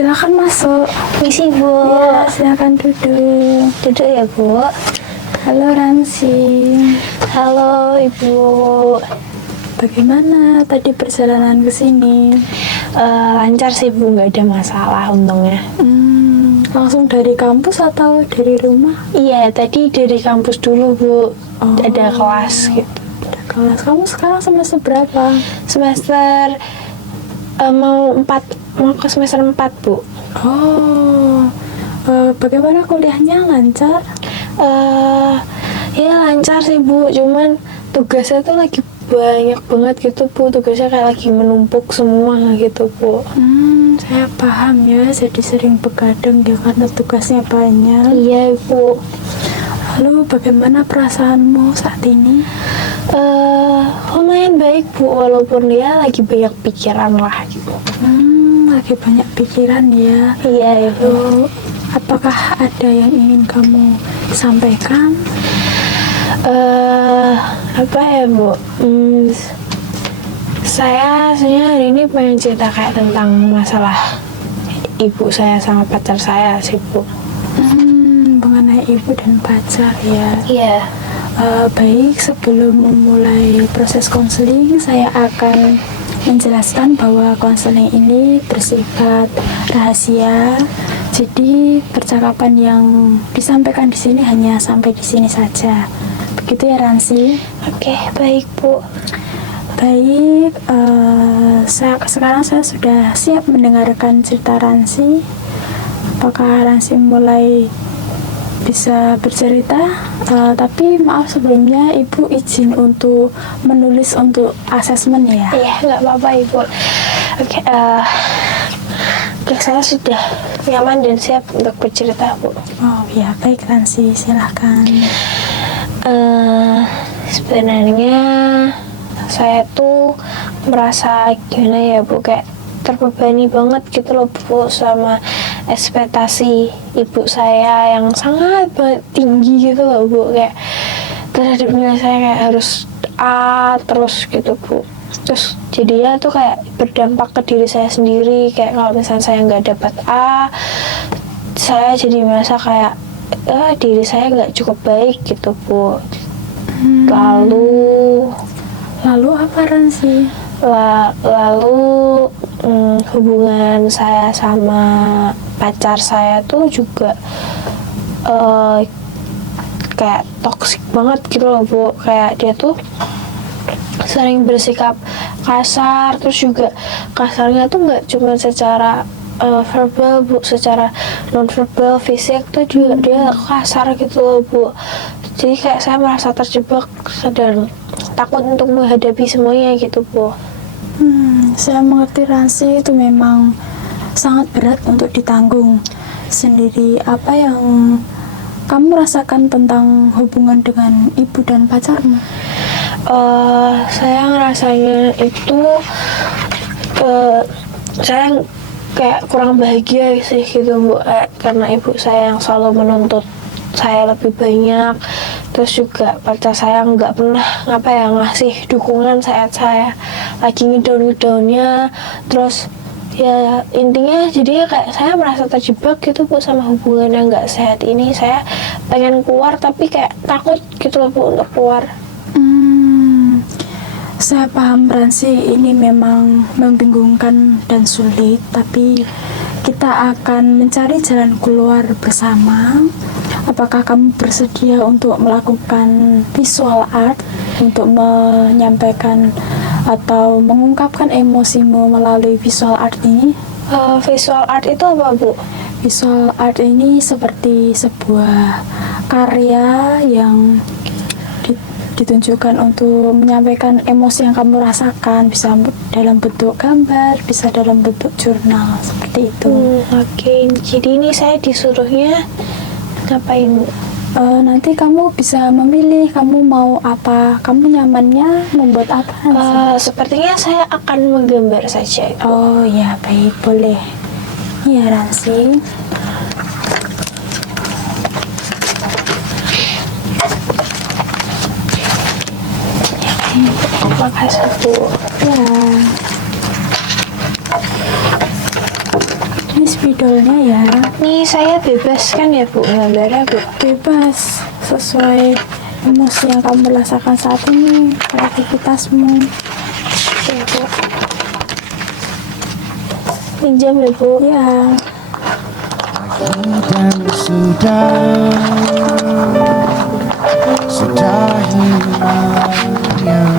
silakan masuk. Misi Bu. Ya, silakan duduk. Duduk ya Bu. Halo Ransi. Halo Ibu. Bagaimana tadi perjalanan ke sini? Lancar sih Bu, nggak ada masalah untungnya. Langsung dari kampus atau dari rumah? Iya, tadi dari kampus dulu Bu. Oh. Ada kelas gitu. Ada kelas. Kamu sekarang semester berapa? Semester mau ke semester 4 Bu. Oh, bagaimana kuliahnya, lancar? Ya lancar sih Bu, cuman tugasnya tuh lagi banyak banget gitu Bu. Tugasnya kayak lagi menumpuk semua gitu Bu. Saya paham ya, jadi sering begadang ya karena tugasnya banyak. Iya Bu. Lalu bagaimana perasaanmu saat ini? Lumayan baik Bu, walaupun dia lagi banyak pikiran lah gitu. Lagi banyak pikiran ya. Iya Ibu. Lalu, apakah ada yang ingin kamu sampaikan? Apa ya Bu? Saya sebenarnya hari ini pengen cerita kayak tentang masalah ibu saya sama pacar saya sih Bu. Mengenai ibu dan pacar ya. Iya. Baik, sebelum memulai proses konseling, saya akan menjelaskan bahwa konseling ini bersifat rahasia. Jadi percakapan yang disampaikan di sini hanya sampai di sini saja. Begitu ya Ransi? Oke, baik Bu. Baik, sekarang saya sudah siap mendengarkan cerita Ransi. Apakah Ransi mulai bisa bercerita? Tapi maaf sebelumnya, Ibu izin untuk menulis untuk asesmen ya? Iya, nggak apa-apa Ibu. Oke, saya sudah nyaman dan siap untuk bercerita Bu. Oh ya, baik Ransi, silahkan. Sebenarnya saya tuh merasa gimana ya Bu, kayak terbebani banget gitu loh Bu sama ekspektasi ibu saya yang sangat banget tinggi gitu loh Bu, kayak terhadap nilai saya kayak harus A terus gitu Bu. Terus jadinya tuh kayak berdampak ke diri saya sendiri, kayak kalau misalnya saya nggak dapat A, saya jadi merasa kayak diri saya nggak cukup baik gitu Bu. Lalu apa Ransi? Lalu hubungan saya sama pacar saya tuh juga kayak toksik banget gitu loh Bu. Kayak dia tuh sering bersikap kasar, terus juga kasarnya tuh nggak cuma secara verbal Bu, secara non-verbal, fisik tuh juga dia kasar gitu loh Bu. Jadi kayak saya merasa terjebak dan takut untuk menghadapi semuanya gitu Bu. Saya mengerti Ransi, itu memang sangat berat untuk ditanggung sendiri. Apa yang kamu rasakan tentang hubungan dengan ibu dan pacarmu? Saya ngerasanya itu saya kayak kurang bahagia sih gitu Bu, karena ibu saya yang selalu menuntut saya lebih banyak, terus juga pacar saya nggak pernah ngasih dukungan saat saya lagi ngedown-ngedownnya. Terus ya intinya jadinya kayak saya merasa terjebak gitu Bu sama hubungan yang nggak sehat ini. Saya pengen keluar tapi kayak takut gitu loh Bu untuk keluar. Saya paham Ransi, ini memang membingungkan dan sulit, tapi kita akan mencari jalan keluar bersama. Apakah kamu bersedia untuk melakukan visual art untuk menyampaikan atau mengungkapkan emosimu melalui visual art ini? Visual art itu apa Bu? Visual art ini seperti sebuah karya yang ditunjukkan untuk menyampaikan emosi yang kamu rasakan, bisa dalam bentuk gambar, bisa dalam bentuk jurnal, seperti itu. Oke, jadi ini saya disuruhnya ngapain Bu? Nanti kamu bisa memilih kamu mau apa, kamu nyamannya membuat apa. Sepertinya saya akan menggambar saja Ibu. Oh ya, baik, boleh. Iya Ransi. Makasih Bu. Ya. Ini spidolnya ya. Nih saya bebas kan ya Bu gambarnya Bu? Bebas sesuai emosi yang kamu rasakan saat ini, kreativitasmu. Ya Bu. Pinjam ya Bu? Ya, Dan sudah hilang yang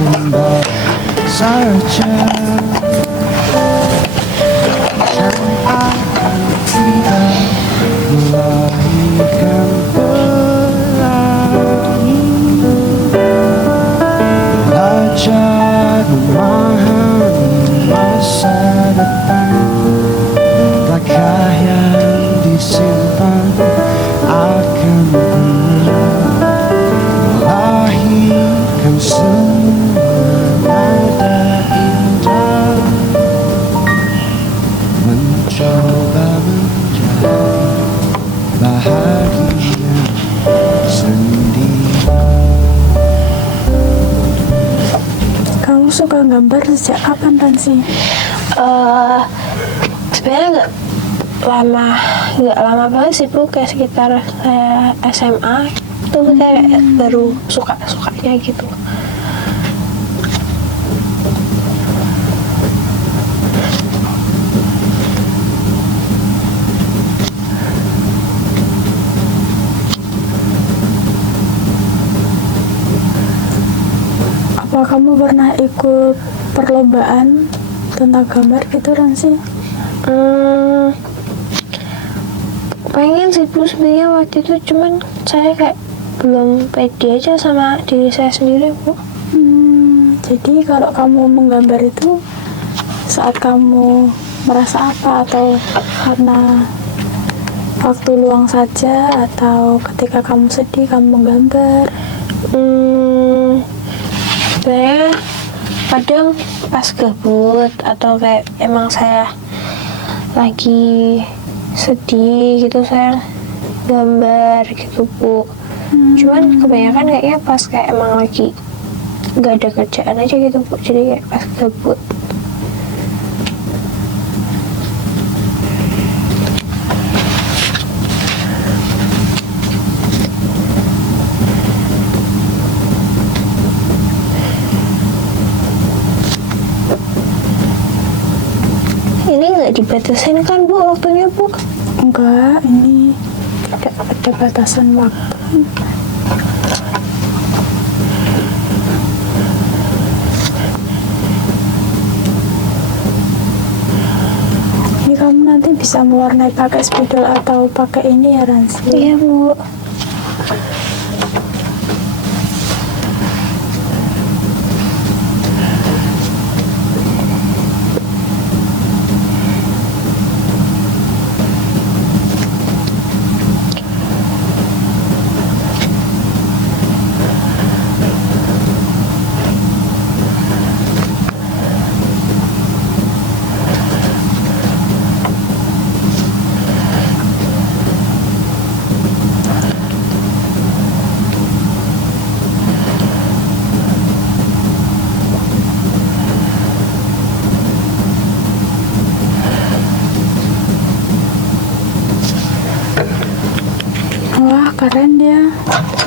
kembali saja yang akan tidak melahirkan pelangi belajar memahami masa depan langkah yang disimpan akan melahirkan semua nada indah mencoba menjadi bahagia sendiri. kamu suka gambar sejak kapan, Ransi? Sebenarnya nggak lama banget sih Bu, kayak sekitar saya SMA itu kayak baru sukanya gitu. Apa kamu pernah ikut perlombaan tentang gambar gitu, Ransi? Pengen sih Bu sebenarnya waktu itu, cuman saya kayak belum pede aja sama diri saya sendiri Bu. Jadi kalau kamu menggambar itu saat kamu merasa apa, atau karena waktu luang saja, atau ketika kamu sedih kamu menggambar? Sebenarnya kadang pas gabut atau kayak emang saya lagi sedih gitu saya gambar gitu Bu. Cuman kebanyakan kayaknya pas kayak emang lagi nggak ada kerjaan aja gitu Bu, jadi kayak pas gabut. Ini nggak dibatasin kan Bu waktunya Bu? Enggak, ini tidak ada batasan waktu. Ini kamu nanti bisa mewarnai pakai spidol atau pakai ini ya, Ransi? Iya Bu. Wah, keren dia,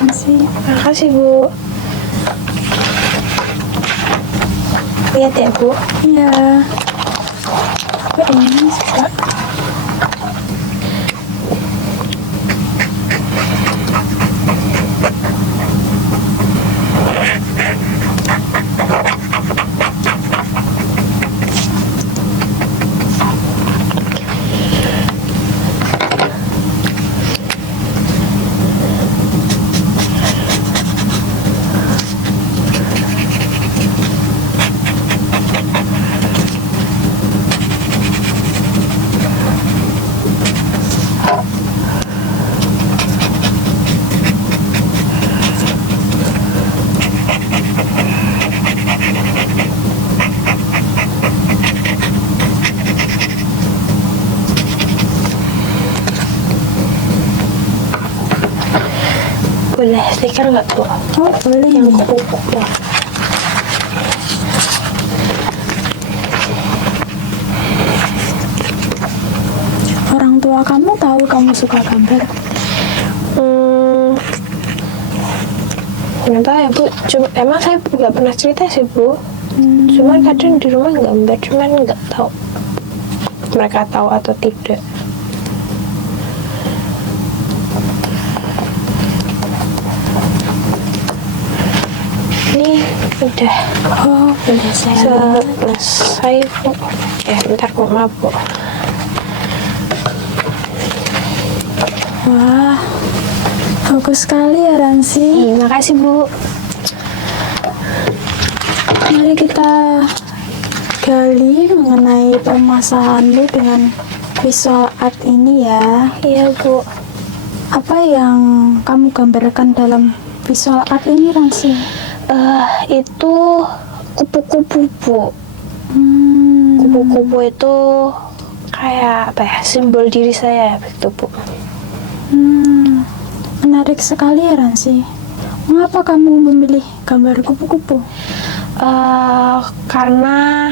Ransi. Makasih Bu. Lihat ya Bu. Iya. Kayak ini suka. Boleh stiker nggak Bu? Oh, boleh. Yang kuku ya. tahu kamu suka gambar? Nggak tahu ya Bu, emang saya nggak pernah cerita sih Bu. Cuman kadang di rumah gambar, cuman nggak tahu mereka tahu atau tidak. Ini udah Udah saya selesai Bu. Bentar Bu, maaf Bu. Wah, bagus sekali ya Ransi. Makasih Bu. Mari kita gali mengenai permasalahanmu dengan visual art ini ya. Iya Bu. Apa yang kamu gambarkan dalam visual art ini Ransi? Itu kupu-kupu Bu. Kupu-kupu itu kayak apa ya, simbol diri saya begitu Bu. Menarik sekali ya Ransi. Mengapa kamu memilih gambar kupu-kupu? Karena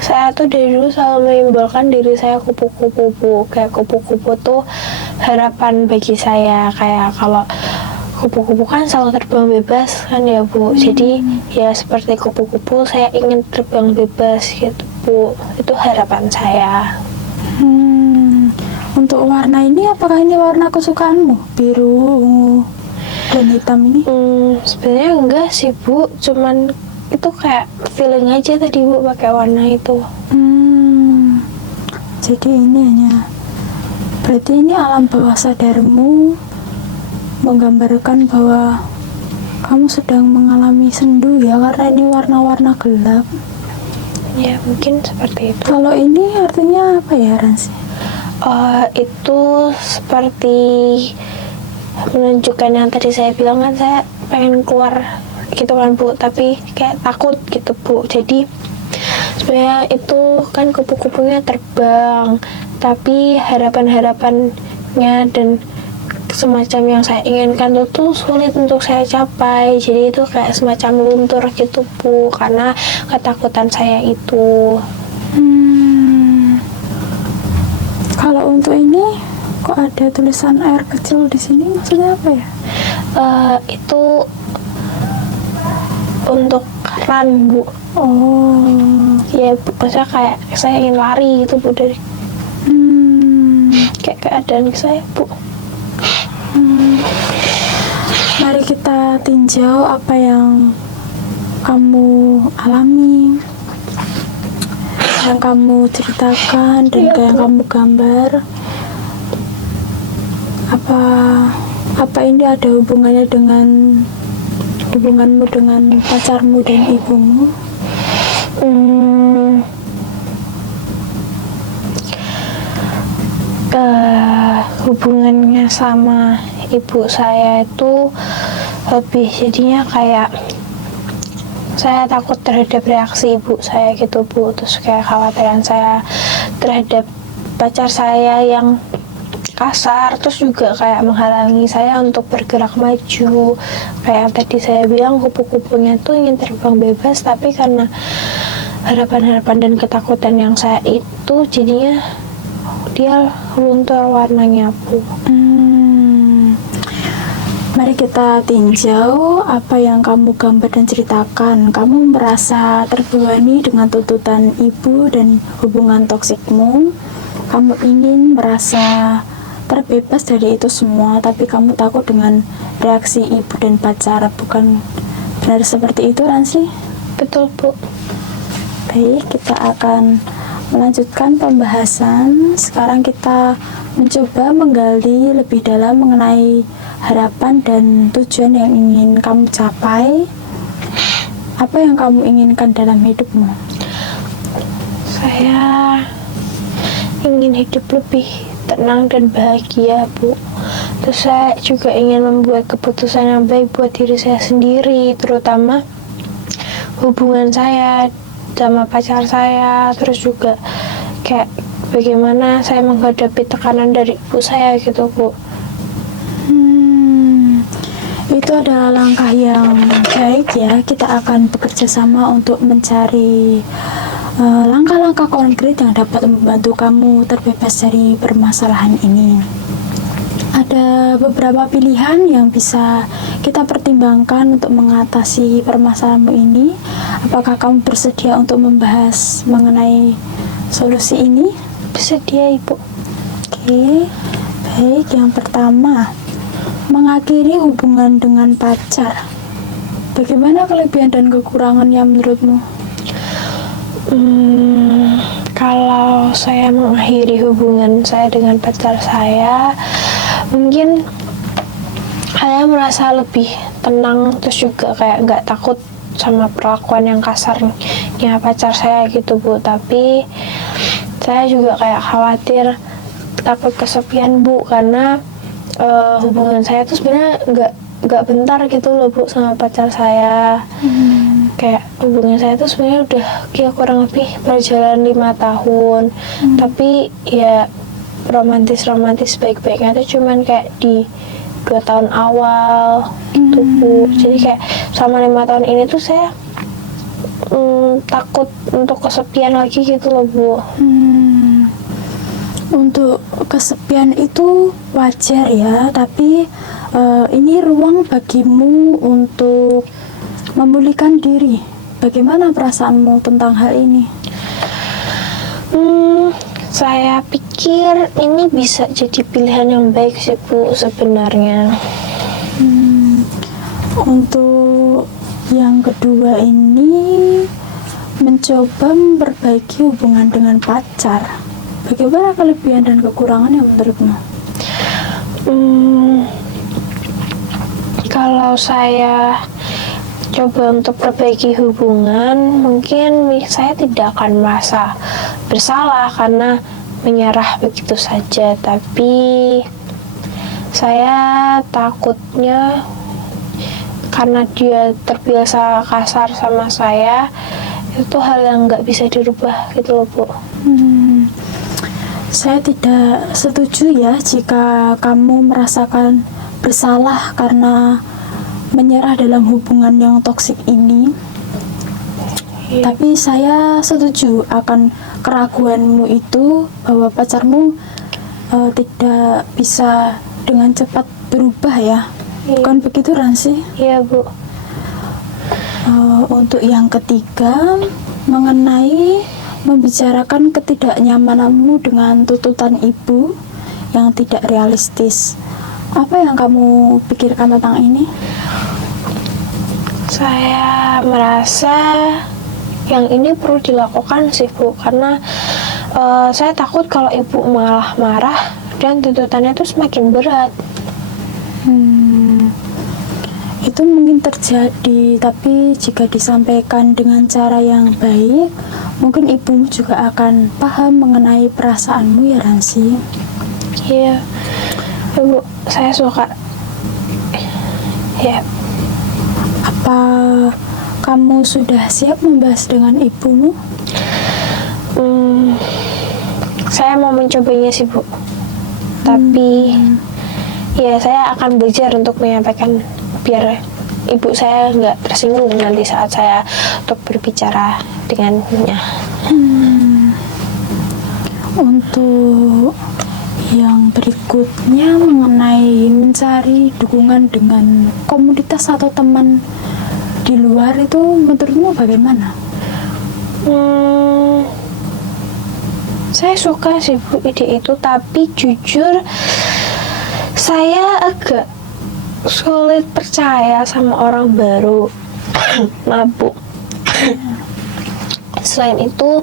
saya tuh dari dulu selalu menyimbolkan diri saya kupu-kupu Bu. Kayak kupu-kupu tuh harapan bagi saya. Kayak kalau kupu-kupu kan selalu terbang bebas kan ya Bu. Jadi ya seperti kupu-kupu saya ingin terbang bebas gitu Bu. Itu harapan saya. Untuk warna ini, apakah ini warna kesukaanmu? Biru, ungu, dan hitam ini? Sebenarnya enggak sih Bu. Cuman itu kayak feeling aja tadi Bu pakai warna itu. Jadi ini hanya, berarti ini alam bawah sadarmu menggambarkan bahwa kamu sedang mengalami sendu ya, karena ini warna-warna gelap. Ya mungkin seperti itu. Kalau ini artinya apa ya Ransi? Itu seperti menunjukkan yang tadi saya bilang kan, saya pengen keluar gitu kan Bu, tapi kayak takut gitu Bu. Jadi sebenarnya itu kan kupu-kupunya terbang, tapi harapan-harapannya dan semacam yang saya inginkan itu tuh sulit untuk saya capai. Jadi itu kayak semacam luntur gitu Bu, karena ketakutan saya itu. Kalau untuk ini kok ada tulisan air kecil di sini, maksudnya apa ya? Itu untuk run Bu. Ya maksudnya kayak saya ingin lari gitu Bu dari kayak keadaan saya Bu. Mari kita tinjau apa yang kamu alami, yang kamu ceritakan, dan yang kamu gambar. Apa ini ada hubungannya dengan hubunganmu dengan pacarmu dan ibumu? Hubungannya sama ibu saya itu lebih jadinya kayak saya takut terhadap reaksi ibu saya gitu Bu. Terus kayak khawatiran saya terhadap pacar saya yang kasar, terus juga kayak menghalangi saya untuk bergerak maju. Kayak yang tadi saya bilang, kupu-kupunya tuh ingin terbang bebas, tapi karena harapan-harapan dan ketakutan yang saya itu, jadinya dia luntur warnanya Bu. Mari kita tinjau apa yang kamu gambar dan ceritakan. Kamu merasa terbebani dengan tuntutan ibu dan hubungan toksikmu. Kamu ingin merasa terbebas dari itu semua, tapi kamu takut dengan reaksi ibu dan pacar. Bukan benar seperti itu, Ransi? Betul Bu. Baik, kita akan melanjutkan pembahasan. Sekarang kita mencoba menggali lebih dalam mengenai harapan dan tujuan yang ingin kamu capai. Apa yang kamu inginkan dalam hidupmu? Saya ingin hidup lebih tenang dan bahagia Bu. Terus saya juga ingin membuat keputusan yang baik buat diri saya sendiri, terutama hubungan saya sama pacar saya. Terus juga kayak bagaimana saya menghadapi tekanan dari ibu saya gitu Bu. Itu adalah langkah yang baik ya. Kita akan bekerja sama untuk mencari langkah-langkah konkret yang dapat membantu kamu terbebas dari permasalahan ini. Ada beberapa pilihan yang bisa kita pertimbangkan untuk mengatasi permasalahanmu ini. Apakah kamu bersedia untuk membahas mengenai solusi ini? Bersedia, Ibu. Oke, baik. Yang pertama, mengakhiri hubungan dengan pacar. Bagaimana kelebihan dan kekurangannya menurutmu? Kalau saya mengakhiri hubungan saya dengan pacar saya, mungkin saya merasa lebih tenang, terus juga kayak nggak takut sama perlakuan yang kasarnya pacar saya gitu, Bu. Tapi saya juga kayak khawatir, takut kesepian, Bu, karena hubungan saya tuh sebenarnya nggak bentar gitu loh, Bu, sama pacar saya. Kayak hubungan saya tuh sebenarnya udah kayak kurang lebih berjalan 5 tahun. Tapi ya romantis baik-baiknya tuh cuman kayak di 2 tahun awal gitu, Bu. Jadi kayak selama 5 tahun ini tuh saya takut untuk kesepian lagi gitu loh, Bu. Untuk kesepian itu wajar ya, tapi ini ruang bagimu untuk memulihkan diri. Bagaimana perasaanmu tentang hal ini? Saya pikir ini bisa jadi pilihan yang baik sih, Bu, sebenarnya. Untuk yang kedua ini, mencoba memperbaiki hubungan dengan pacar. Bagaimana kelebihan dan kekurangannya menurutmu? Kalau saya coba untuk perbaiki hubungan, mungkin saya tidak akan merasa bersalah karena menyerah begitu saja. Tapi saya takutnya karena dia terbiasa kasar sama saya, itu hal yang nggak bisa dirubah gitu loh, Bu. Saya tidak setuju ya jika kamu merasakan bersalah karena menyerah dalam hubungan yang toksik ini. Tapi saya setuju akan keraguanmu itu, bahwa pacarmu tidak bisa dengan cepat berubah ya. Bukan begitu, Ransi? Iya, Bu. Untuk yang ketiga, mengenai membicarakan ketidaknyamananmu dengan tuntutan ibu yang tidak realistis. Apa yang kamu pikirkan tentang ini? Saya merasa yang ini perlu dilakukan sih, Bu, karena saya takut kalau ibu malah marah dan tuntutannya itu semakin berat. Itu mungkin terjadi, tapi jika disampaikan dengan cara yang baik, mungkin ibumu juga akan paham mengenai perasaanmu ya, Ransi. Iya, Bu, saya suka. Ya. Apa kamu sudah siap membahas dengan ibumu? Saya mau mencobanya sih, Bu. Tapi ya saya akan belajar untuk menyampaikan biar ibu saya nggak tersinggung nanti saat saya untuk berbicara dengannya. Untuk yang berikutnya, mengenai mencari dukungan dengan komunitas atau teman di luar, itu menurutmu bagaimana? Saya suka sih, Bu, ide itu, tapi jujur saya agak sulit percaya sama orang baru. Mabuk. Selain itu,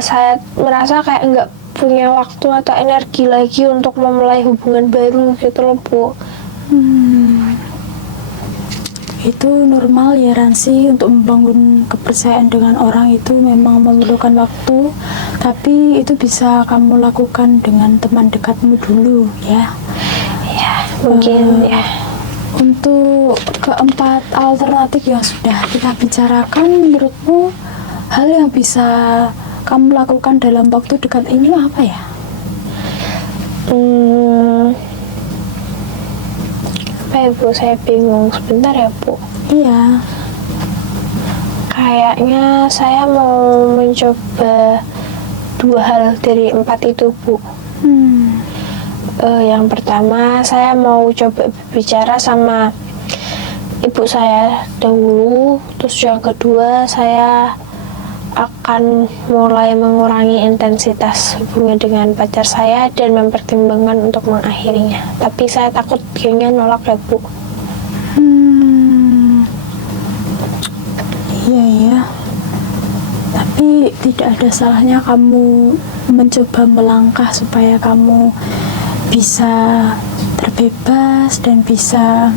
saya merasa kayak nggak punya waktu atau energi lagi untuk memulai hubungan baru gitu loh, Bu. Itu normal ya, Ransi. Untuk membangun kepercayaan dengan orang itu memang memerlukan waktu, tapi itu bisa kamu lakukan dengan teman dekatmu dulu ya. Ya, mungkin ya. Untuk keempat alternatif yang sudah kita bicarakan, menurutmu hal yang bisa kamu lakukan dalam waktu dekat ini apa ya? Apa ya, Bu? Saya bingung sebentar ya, Bu. Iya. Kayaknya saya mau mencoba 2 hal dari 4 itu, Bu. Yang pertama, saya mau coba bicara sama ibu saya dahulu. Terus yang kedua, saya akan mulai mengurangi intensitas hubungan dengan pacar saya dan mempertimbangkan untuk mengakhirinya. Tapi saya takut kayaknya nolak ya, Bu. Iya ya. Tapi tidak ada salahnya kamu mencoba melangkah supaya kamu bisa terbebas dan bisa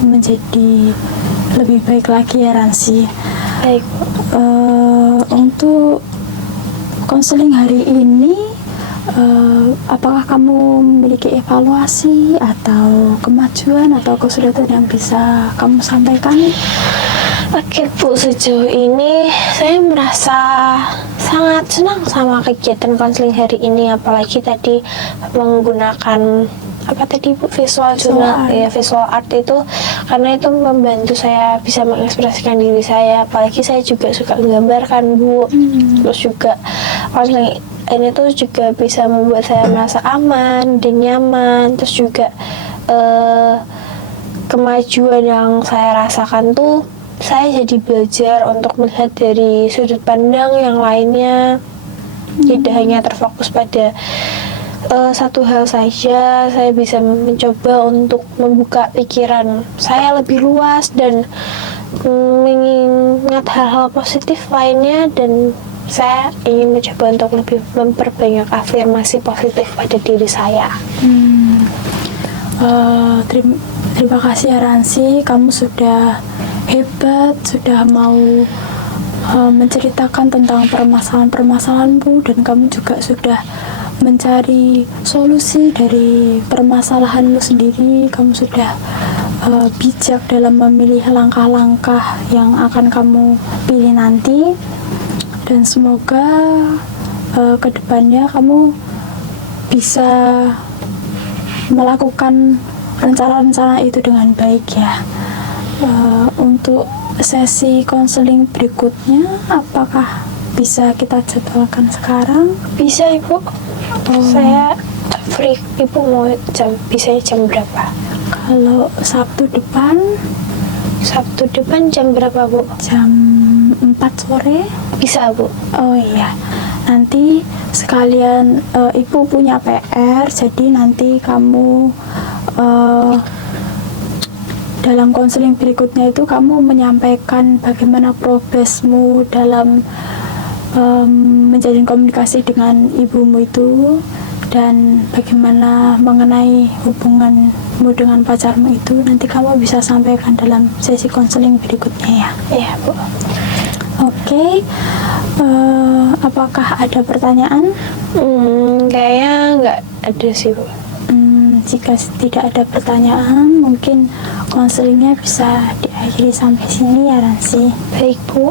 menjadi lebih baik lagi ya Ransi. Baik, Bu. Untuk konseling hari ini, apakah kamu memiliki evaluasi atau kemajuan atau kesulitan yang bisa kamu sampaikan? Oke, Bu, sejauh ini saya merasa sangat senang sama kegiatan konseling hari ini, apalagi tadi menggunakan visual jurnal ya, visual art itu, karena itu membantu saya bisa mengekspresikan diri saya, apalagi saya juga suka menggambar kan, Bu. Terus juga konseling ini tuh juga bisa membuat saya merasa aman dan nyaman. Terus juga kemajuan yang saya rasakan tuh, saya jadi belajar untuk melihat dari sudut pandang yang lainnya, tidak hanya terfokus pada satu hal saja. Saya bisa mencoba untuk membuka pikiran saya lebih luas dan mengingat hal-hal positif lainnya, dan saya ingin mencoba untuk lebih memperbanyak afirmasi positif pada diri saya. Terima kasih ya Ransi, kamu sudah hebat, sudah mau menceritakan tentang permasalahan-permasalahanmu, dan kamu juga sudah mencari solusi dari permasalahanmu sendiri. Kamu sudah bijak dalam memilih langkah-langkah yang akan kamu pilih nanti, dan semoga kedepannya kamu bisa melakukan rencana-rencana itu dengan baik ya. Untuk sesi konseling berikutnya, apakah bisa kita jadwalkan sekarang? Bisa, Ibu. Saya free. Ibu mau bisa jam berapa? Kalau Sabtu depan jam berapa, Bu? jam 4 sore. Bisa, Bu. Oh iya, nanti sekalian Ibu punya PR, jadi nanti kamu dalam konseling berikutnya itu kamu menyampaikan bagaimana progresmu dalam menjalin komunikasi dengan ibumu itu, dan bagaimana mengenai hubunganmu dengan pacarmu itu nanti kamu bisa sampaikan dalam sesi konseling berikutnya ya. Iya, Bu. Oke. Apakah ada pertanyaan? Kayaknya nggak ada sih, Bu. Jika tidak ada pertanyaan, mungkin konselingnya bisa diakhiri sampai sini ya Ransi. Baik, Bu.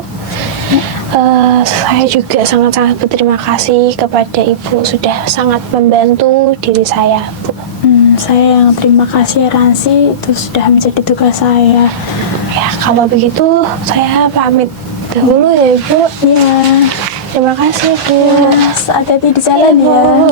Saya juga sangat-sangat berterima kasih kepada Ibu, sudah sangat membantu diri saya, Bu. Saya yang terima kasih ya Ransi, itu sudah menjadi tugas saya. Ya, kalau begitu saya pamit dahulu ya, Ibu. Ya, Terima kasih, Bu. hati-hati di jalan Iya, ya. Bu.